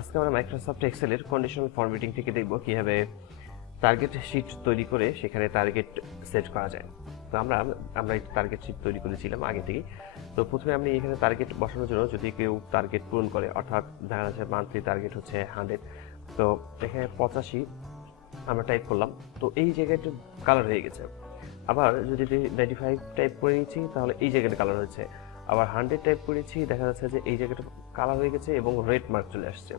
আজকে আমরা Microsoft এক্সেলের conditional formatting থেকে দেখব কিভাবে টার্গেট শীট তৈরি করে সেখানে টার্গেট সেট করা যায়। তো আমরা এই টার্গেট শীট তৈরি করেছিলাম আগে থেকেই। তো প্রথমে আমি এখানে টার্গেট বসানোর জন্য যদি কেউ টার্গেট পূরণ করে, অর্থাৎ দেখা যাচ্ছে মান্থলি টার্গেট হচ্ছে 100, তো এখানে 85 আমরা টাইপ করলাম, তো এই জায়গাটা কালার হয়ে গেছে। আবার যদি 95 টাইপ করে নিচ্ছি তাহলে এই জায়গাটা কালার হয়েছে। আবার 100 টাইপ করেছি, দেখা যাচ্ছে যে এই জায়গাটা কালার হয়ে গেছে এবং রেড মার্ক চলে আসছে।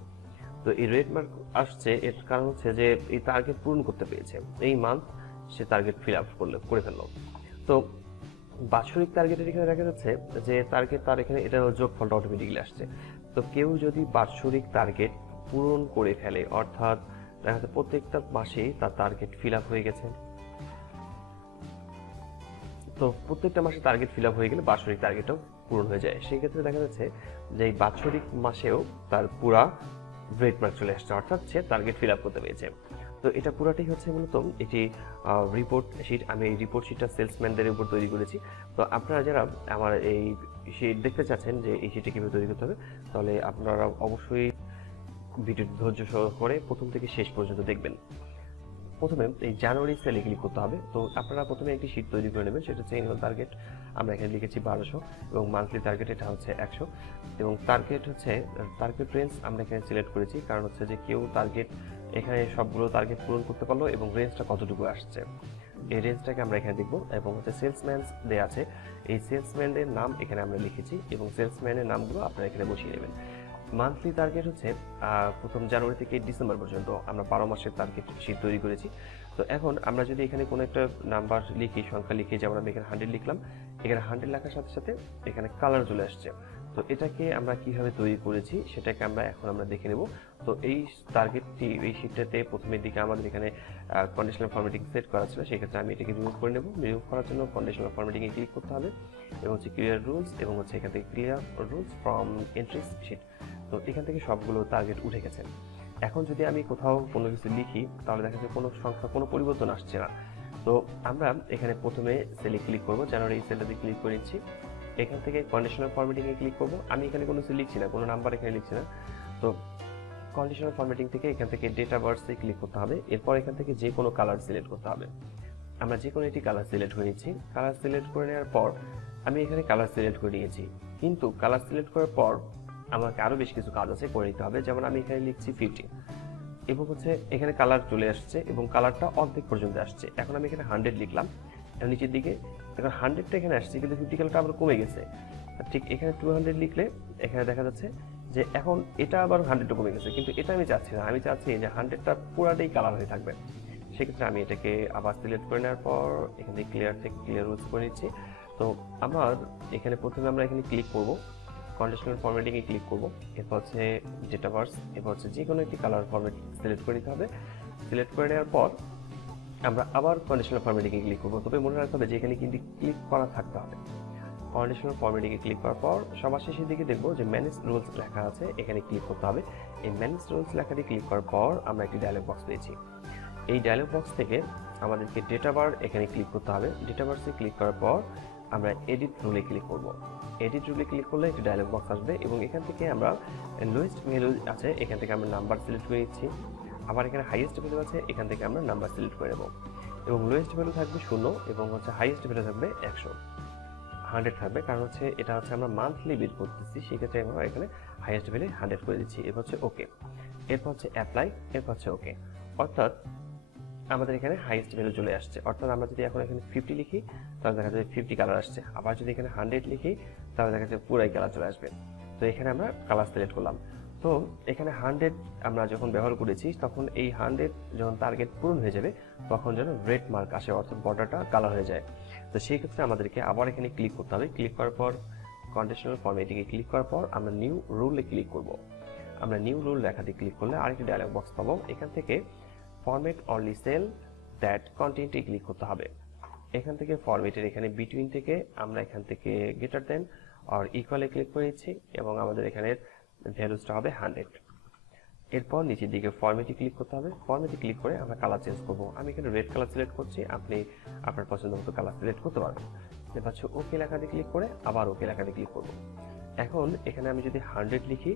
তো এই রেড মার্ক আসছে এর কারণ হচ্ছে যে এই টার্গেট পূরণ করতে পেরেছে, এই মান্থ সে টার্গেট ফিল আপ করে ফেললো। তো বাৎসরিক টার্গেটের এখানে দেখা যাচ্ছে যে টার্গেট তার এখানে এটা যোগফলটা অটোমেটিক্যালি আসছে। তো কেউ যদি বাৎসরিক টার্গেট পূরণ করে ফেলে, অর্থাৎ দেখা যাচ্ছে প্রত্যেকটা মাসেই তার টার্গেট ফিল আপ হয়ে গেছে, তো প্রত্যেকটা মাসে টার্গেট ফিল আপ হয়ে গেলে বাৎসরিক টার্গেটও পূরণ হয়ে যায়। সেই ক্ষেত্রে দেখা যাচ্ছে যে এই বাৎসরিক মাসেও তার পুরা রেড মার্ক চলে আসছে, অর্থাৎ সে টার্গেট ফিল আপ করতে পেরেছে। তো এটা পুরাটাই হচ্ছে মূলত এটি রিপোর্ট শিট। আমি এই রিপোর্ট শিটটা সেলসম্যানদের উপর তৈরি করেছি। তো আপনারা যারা আমার এই শিট দেখতে চাচ্ছেন যে এই শিটটা কীভাবে তৈরি করতে হবে, তাহলে আপনারা অবশ্যই ভিডিওটি ধৈর্য সহকারে প্রথম থেকে শেষ পর্যন্ত দেখবেন। প্রথমে এই জানুয়ারি সেলে ক্লিক করতে হবে। তো আপনারা প্রথমে একটি শীট তৈরি করে নেবেন, সেটা হচ্ছে অ্যানুয়াল টার্গেট। আমরা এখানে লিখেছি 1200 এবং মান্থলি টার্গেট এটা হচ্ছে 100 এবং টার্গেট হচ্ছে টার্গেট রেঞ্জ আমরা এখানে সিলেক্ট করেছি, কারণ হচ্ছে যে কেউ টার্গেট এখানে সবগুলো টার্গেট পূরণ করতে পারলো এবং রেঞ্জটা কতটুকু আসছে এই রেঞ্জটাকে আমরা এখানে দেখব। এবং হচ্ছে সেলসম্যান দেওয়া আছে, এই সেলসম্যানের নাম এখানে আমরা লিখেছি এবং সেলসম্যানের নামগুলো আপনারা এখানে বসিয়ে নেবেন। মান্থলি টার্গেট হচ্ছে প্রথম জানুয়ারি থেকে ডিসেম্বর পর্যন্ত আমরা 12 মাসের টার্গেট শীট তৈরি করেছি। তো এখন আমরা যদি এখানে কোনো একটা নাম্বার লিখি, সংখ্যা লিখি, যেমন আমি এখানে 100 লিখলাম, এখানে 100 লেখার সাথে সাথে এখানে কালার চলে আসছে। তো এটাকে আমরা কিভাবে তৈরি করেছি সেটাকে আমরা দেখে নেব। তো এই টার্গেটটি এই শীটটাতে প্রথমের দিকে আমাদের এখানে কন্ডিশনাল ফরম্যাটিং সেট করা ছিল, সেক্ষেত্রে আমি এটাকে রিমুভ করে নেব। রিমুভ করার জন্য কন্ডিশনাল ফরম্যাটিংয়ে ক্লিক করতে হবে এবং হচ্ছে ক্লিয়ার রুলস এবং হচ্ছে এখান থেকে clear rules from entries sheet. তো এখান থেকে সবগুলো টার্গেট উঠে গেছে। এখন যদি আমি কোথাও কোনো কিছু লিখি তাহলে দেখা যাচ্ছে কোনো সংখ্যা কোনো পরিবর্তন আসছে না। তো আমরা এখানে প্রথমে সেলে ক্লিক করব, জানুয়ারি এই সেলটাতে ক্লিক করে নিচ্ছি। এখান থেকে কন্ডিশনাল ফরম্যাটিংয়ে ক্লিক করব। আমি এখানে কোনো কিছু লিখছি না, কোনো নাম্বার এখানে লিখছি না। তো কন্ডিশনাল ফরম্যাটিং থেকে এখান থেকে ডেটা বার্সে ক্লিক করতে হবে। এরপর এখান থেকে যে কোনো কালার সিলেক্ট করতে হবে। আমরা যে কোনো একটি কালার সিলেক্ট করে নিচ্ছি। কালার সিলেক্ট করে নেওয়ার পর আমি এখানে কালার সিলেক্ট করে নিয়েছি, কিন্তু কালার সিলেক্ট করার পর আমাকে আরও বেশ কিছু কাজ আছে করে নিতে হবে। যেমন আমি এখানে লিখছি 50 এবং হচ্ছে এখানে কালার চলে আসছে এবং কালারটা অর্ধেক পর্যন্ত আসছে। এখন আমি এখানে 100 লিখলাম নিচের দিকে, এখন 100টা এখানে আসছে কিন্তু 50 কালারটা আবার কমে গেছে। ঠিক এখানে 200 লিখলে এখানে দেখা যাচ্ছে যে এখন এটা আবার 100টা কমে গেছে, কিন্তু এটা আমি চাচ্ছি না। আমি চাচ্ছি যে 100টা পুরাটাই কালার হয়ে থাকবে। সেক্ষেত্রে আমি এটাকে আবার সিলেক্ট করে নেওয়ার পর এখান থেকে ক্লিয়ার থেকে ক্লিয়ার রুলস করে নিচ্ছি। তো আমার এখানে প্রথমে আমরা এখানে ক্লিক করব, কন্ডিশনাল ফরম্যাটিংয়ে ক্লিক করব, এরপর হচ্ছে ডেটা বার্স, এরপর হচ্ছে যে কোনো একটি কালার ফরম্যাট সিলেক্ট করে নিতে হবে। সিলেক্ট করে নেওয়ার পর আমরা আবার কন্ডিশনাল ফরম্যাটিংয়ে ক্লিক করব। তবে মনে রাখতে হবে যে এখানে কিন্তু ক্লিক করা থাকতে হবে। কন্ডিশনাল ফরম্যাটিংয়ে ক্লিক করার পর সবার শেষের দিকে দেখব যে ম্যানেজ রুলস লেখা আছে, এখানে ক্লিক করতে হবে। এই ম্যানেজ রুলস লেখাটি ক্লিক করার পর আমরা একটি ডায়লগ বক্স পেয়েছি। এই ডায়লগ বক্স থেকে আমাদেরকে ডেটা বার এখানে ক্লিক করতে হবে। ডেটা বার্সে ক্লিক করার পর আমরা এডিট রুলে ক্লিক করব। এডিট রুলে ক্লিক করলে একটি ডায়লগ বক্স আসবে এবং এখান থেকে আমরা লোয়েস্ট ভ্যালু আছে, এখান থেকে আমরা নাম্বার সিলেক্ট করে নিচ্ছি। আবার এখানে হাইয়েস্ট ভ্যালু আছে, এখান থেকে আমরা নাম্বার সিলেক্ট করে নেব এবং লোয়েস্ট ভ্যালু থাকবে 0 এবং হচ্ছে হাইয়েস্ট ভ্যালু থাকবে 100 থাকবে, কারণ হচ্ছে এটা হচ্ছে আমরা মান্থলি বিল করতেছি। সেক্ষেত্রে আমরা এখানে হাইয়েস্ট ভ্যালু 100 করে দিচ্ছি। এরপর হচ্ছে ওকে, এরপর হচ্ছে অ্যাপ্লাই, এরপর হচ্ছে ওকে। অর্থাৎ আমাদের এখানে হাইয়েস্ট ভ্যালু চলে আসছে। অর্থাৎ আমরা যদি এখন এখানে 50 লিখি তাহলে দেখা যাবে 50 কালার আসছে। আবার যদি এখানে 100 লিখি তাহলে দেখা যাবে পুরাই কালার চলে আসবে। তো এখানে আমরা কালার সিলেক্ট করলাম। তো এখানে 100 আমরা যখন ব্যবহার করেছি তখন এই 100 যখন টার্গেট পূরণ হয়ে যাবে তখন যেন রেড মার্ক আসে, অর্থাৎ বর্ডারটা কালার হয়ে যায়। তো সেই ক্ষেত্রে আমাদেরকে আবার এখানে ক্লিক করতে হবে। ক্লিক করার পর কন্ডিশনাল ফরম্যাটিংয়ে ক্লিক করার পর আমরা নিউ রুলে ক্লিক করব। আমরা নিউ রুল লেখাতে ক্লিক করলে আরেকটি ডায়লগ বক্স পাবো। এখান থেকে ফরম্যাট অনলি সেল দ্যাট কন্টেন্টে ক্লিক করতে হবে। এখান থেকে ফরম্যাটের এখানে বিটুইন থেকে আমরা এখান থেকে গ্রেটার দেন আর ইকুয়ালে ক্লিক করে নিচ্ছি এবং আমাদের এখানে ভ্যালুসটা হবে 100। এরপর নিচের দিকে ফরম্যাটে ক্লিক করতে হবে। ফরম্যাটে ক্লিক করে আমরা কালার চেঞ্জ করব। আমি এখানে রেড কালার সিলেক্ট করছি, আপনি আপনার পছন্দ মতো কালার সিলেক্ট করতে পারবেন। এবার হচ্ছে ওকে লেখাতে ক্লিক করে আবার ওকে লেখাতে ক্লিক করব। এখন এখানে আমি যদি 100 লিখি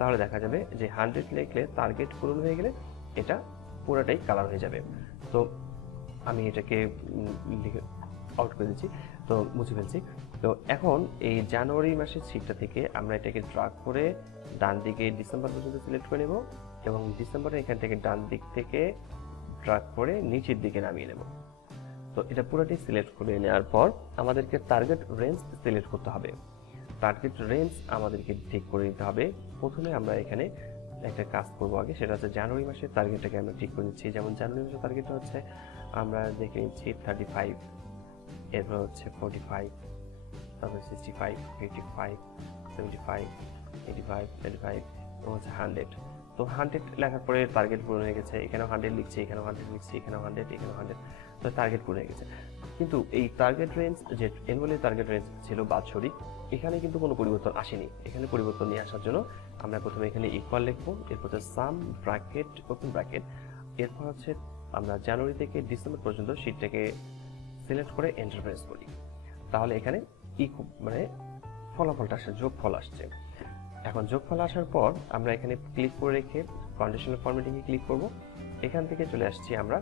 তাহলে দেখা যাবে যে 100 লিখলে টার্গেট পূরণ হয়ে গেলে এটা পুরোটাই কালার হয়ে যাবে। তো আমি এটাকে লিখে আউট করে দিচ্ছি, তো মুছে ফেলছি। তো এখন এই জানুয়ারি মাসের শীটটা থেকে আমরা এটাকে ড্রাগ করে ডান দিকে ডিসেম্বর পর্যন্ত সিলেক্ট করে নেব এবং ডিসেম্বরে এখান থেকে ডান দিক থেকে ড্রাগ করে নিচের দিকে নামিয়ে নেব। তো এটা পুরোটাই সিলেক্ট করে নেওয়ার পর আমাদেরকে টার্গেট রেঞ্জ সিলেক্ট করতে হবে। টার্গেট রেঞ্জ আমাদেরকে ঠিক করে নিতে হবে। প্রথমে আমরা এখানে একটা কাজ করবো আগে, সেটা হচ্ছে জানুয়ারি মাসের টার্গেটটাকে আমরা ঠিক করে নিচ্ছি। যেমন জানুয়ারি মাসের টার্গেটটা হচ্ছে আমরা দেখে নিচ্ছি 35, এরপর হচ্ছে 45, তারপর 65, 85, 75, 85, 85 এবং হচ্ছে 100। তো 100 লেখার পরে টার্গেট পূরণ হয়ে গেছে। এখানেও 100 লিখছি, এখানেও 100 লিখছি, এখানেও 100, এখানেও 100, তো টার্গেট পূরণ হয়ে গেছে। কিন্তু এই টার্গেট রেঞ্জ যে অ্যানুয়ালি টার্গেট রেঞ্জ ছিল বাৎসরিক, এখানে কিন্তু কোনো পরিবর্তন আসেনি। এখানে পরিবর্তন নিয়ে আসার জন্য আমরা প্রথমে এখানে ইকুয়াল লিখবো, এরপর হচ্ছে সাম ব্র্যাকেট ওপেন ব্র্যাকেট, এরপর হচ্ছে আমরা জানুয়ারি থেকে ডিসেম্বর পর্যন্ত শীটটাকে সিলেক্ট করে এন্টার প্রেস করি। তাহলে এখানে মানে ফলাফলটা আসছে, যোগফল আসছে। এখন যোগফল আসার পর আমরা এখানে ক্লিক করে রেখে কন্ডিশনাল ফরম্যাটিংয়ে ক্লিক করব। এখান থেকে চলে আসছি আমরা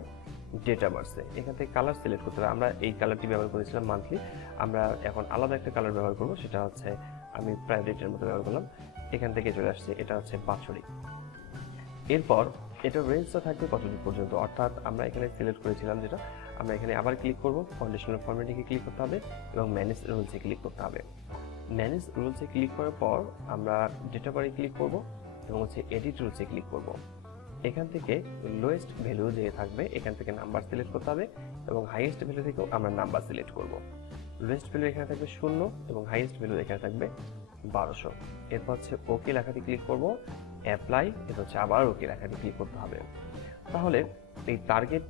ডেটা বার্সে। এখান থেকে কালার সিলেক্ট করতে হবে। আমরা এই কালারটি ব্যবহার করেছিলাম মান্থলি, আমরা এখন আলাদা একটা কালার ব্যবহার করব, সেটা হচ্ছে আমি প্রায় ডেটের মতো ব্যবহার করলাম। এখান থেকে চলে আসছে, এটা হচ্ছে বাৎসরিক। এরপর এটার রেঞ্জটা থাকবে কতদিন পর্যন্ত, অর্থাৎ আমরা এখানে সিলেক্ট করেছিলাম যেটা, আমরা এখানে আবার ক্লিক করব, কন্ডিশনাল ফরম্যাটিংয়ে ক্লিক করতে হবে এবং ম্যানেজ রুলসে ক্লিক করতে হবে। ম্যানেজ রুলসে ক্লিক করার পর আমরা ডেটা বারে ক্লিক করব এবং হচ্ছে এডিট রুলসে ক্লিক করব। এখান থেকে লোয়েস্ট ভ্যালু যে থাকবে এখান থেকে নাম্বার সিলেক্ট করতে হবে এবং হাইয়েস্ট ভ্যালু থেকেও আমরা নাম্বার সিলেক্ট করব। লোয়েস্ট ভ্যালু এখানে থাকবে 0 এবং হাইয়েস্ট ভ্যালু এখানে থাকবে 1200। এরপর হচ্ছে ওকে লেখাটি ক্লিক করব, অ্যাপ্লাই, এটা হচ্ছে আবার ওকে লেখাটি ক্লিক করতে হবে। তাহলে এই টার্গেট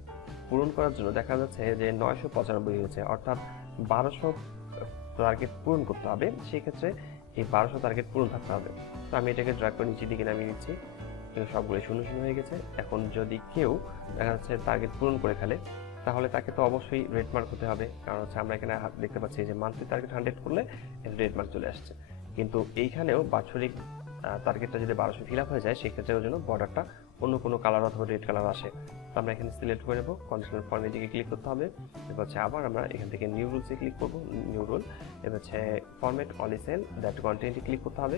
পূরণ করার জন্য দেখা যাচ্ছে যে 995 হয়েছে, অর্থাৎ 1200 টার্গেট পূরণ করতে হবে। সেই ক্ষেত্রে এই 1200 টার্গেট পূরণ থাকতে হবে। তো আমি এটাকে ড্র্যাগ করে নিচের দিকে নামিয়ে নিচ্ছি, সবগুলো 0 হয়ে গেছে। এখন যদি কেউ দেখা যাচ্ছে টার্গেট পূরণ করে ফেলে, তাহলে তাকে তো অবশ্যই রেড মার্ক হতে হবে, কারণ হচ্ছে আমরা এখানে দেখতে পাচ্ছি যে মান্থলি টার্গেট 100 করলে রেড মার্ক চলে আসছে। কিন্তু এইখানেও বাৎসরিক টার্গেটটা যদি 1200 ফিল আপ হয়ে যায়, সেই ক্ষেত্রে ওর জন্য বর্ডারটা অন্য কোনো কালার অথবা রেড কালার আসে। তো আমরা এখানে সিলেক্ট করে নেব, কন্ডিশনাল ফরম্যাটিংয়ে ক্লিক করতে হবে। এবার হচ্ছে আবার আমরা এখান থেকে নিউ রুলসে ক্লিক করব, নিউ রুল, এবার হচ্ছে ফরম্যাট অনলি সেল দ্যাট কন্টেন্টে ক্লিক করতে হবে।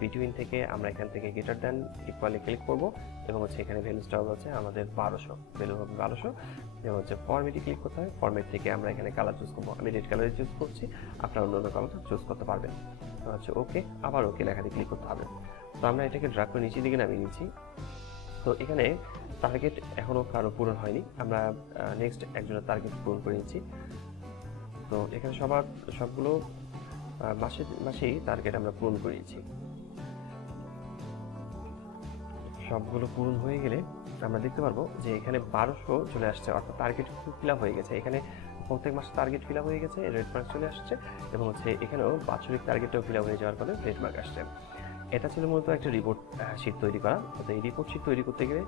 বিটুইন থেকে আমরা এখান থেকে গ্রেটার দ্যান ইকুয়ালি ক্লিক করব এবং হচ্ছে এখানে ভ্যালুসটা হচ্ছে আমাদের 1200, ভ্যালু হবে 1200 এবং হচ্ছে ফরম্যাটে ক্লিক করতে হবে। ফরম্যাট থেকে আমরা এখানে কালার চুজ করব, আমি রেড কালারে চুজ করছি, আপনারা অন্য অন্য কালারটা চুজ করতে পারবেন। তো হচ্ছে ওকে, আবার ওকে লেখাতে ক্লিক করতে হবে। তো আমরা এটাকে ড্র্যাগ করে নিচের দিকে নামিয়ে নিচ্ছি। তো এখানে টার্গেট এখনও কারো পূরণ হয়নি, আমরা নেক্সট একজনের টার্গেট পূরণ করে নিচ্ছি। তো এখানে সবগুলো মাসেই টার্গেট আমরা পূরণ করে নিচ্ছি। সবগুলো পূরণ হয়ে গেলে আমরা দেখতে পারবো যে এখানে 1200 চলে আসছে, অর্থাৎ টার্গেট ফিল আপ হয়ে গেছে। এখানে প্রত্যেক মাসে টার্গেট ফিল আপ হয়ে গেছে, রেড মার্ক চলে আসছে এবং হচ্ছে এখানেও বাৎসরিক টার্গেটটাও ফিল আপ হয়ে যাওয়ার ফলে রেড মার্ক আসছে। এটা ছিল মূলত একটা রিপোর্ট শিট তৈরি করা। তো এই রিপোর্ট শিট তৈরি করতে গেলে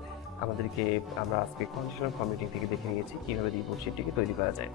আমরা আজকে কন্ডিশনাল ফরম্যাটিং থেকে দেখে নিয়েছি কীভাবে রিপোর্ট শিটটিকে তৈরি করা যায়।